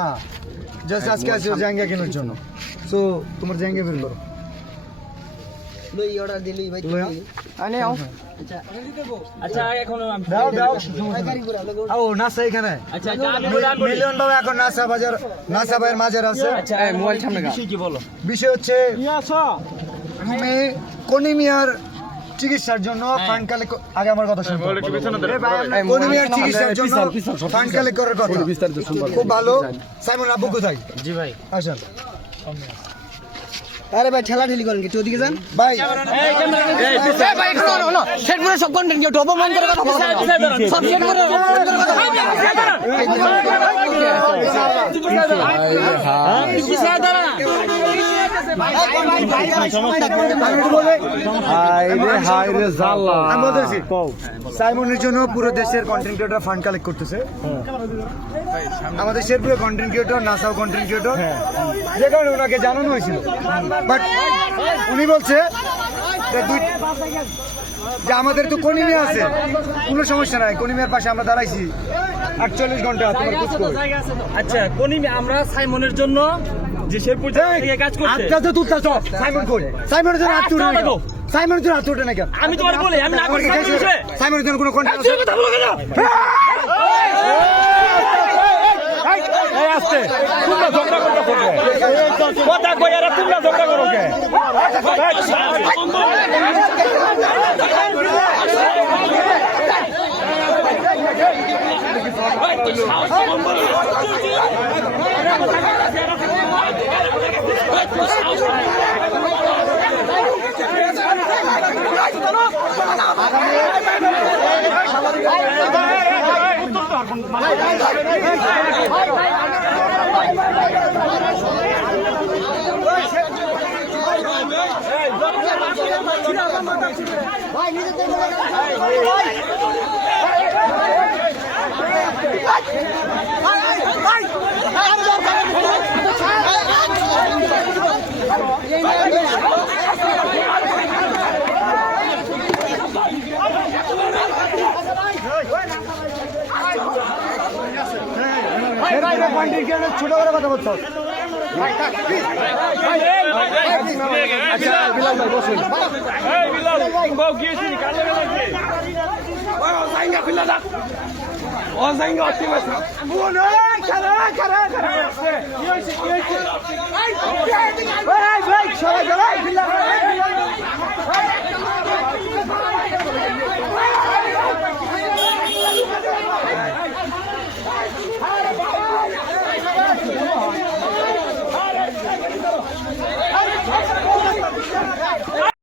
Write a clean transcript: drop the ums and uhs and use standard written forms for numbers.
হ্যাঁ জাস্ট আজকে আসো জায়গা কেনার জন্য। সো তোমার জায়গা বের করো। লই অর্ডার দিলি ভাই তুমি আনে আও। আচ্ছা এখন দাও দাও আও নাসা এখানে। আচ্ছা মিলিয়ন বাবা এখন নাসা বাজার, নাসা ভাইয়ের মাজার আছে। আচ্ছা মোবাইল সামনে বিষয় কি বলো? বিষয় হচ্ছে তুমি কোনিমিয়ার চিকিৎসার জন্য ফান্ড কালেক্ট, আগে আমার কথা শুনুন। কোনিমিয়ার চিকিৎসার জন্য ফান্ড কালেক্ট করার কথা খুব ভালো। সাইমন আব্বু কোথায়? জি ভাই আসেন। আরে ভাই ঠেলা ঠেলি করেন কি ওদিকে যান ভাই এই ভাই শোনো না সেট করে সব কন্টেন্ট কেউ ডবল মান করে কথা বলো সব সেট করে সাইমনের জন্য পুরো দেশের কন্টেন্ট ক্রিয়েটর ফান্ড কালেক্ট করতেছে। আমাদের শেরপুরে কন্টেন্ট ক্রিয়েটর, নাসাও কন্টেন্ট ক্রিয়েটর, যে কারণে ওনাকে জানানো হয়েছিল। বাট উনি বলছে যে আমাদের তো কোনিমিয়া আছে, কোনো সমস্যা নাই, কোনিমিয়ার পাশে আমরা দাঁড়াইছি 48 ঘন্টা তোমার খোঁজ করে। আচ্ছা কোনিমিয়া আমরা সাইমনের জন্য যে শেরপুর থেকে কাজ করছে আচ্ছা তো তুলতা সব সাইমন কই? সাইমনের জন্য হাত তুলে না, সাইমনের জন্য হাত তুলে না কেন? আমি তোমার বলি আমি না করি সাইমনের জন্য কোনো কন্টেন্ট আছে? কথা বলো কেন এই আস্তে তোমরা ঝগড়া করতে হবে কথা কই আর তোমরা ঝগড়া করো কে ছোট করে কথা বলতো। আচ্ছা বিলাল ভাই বসুন। এই বিলাল বাও গিয়েছি কালে গেছে ও জাইঙ্গা অতি মাসা বোন খারা খারা খারা কি হইছে এই ভাই সরে গেল বিলাল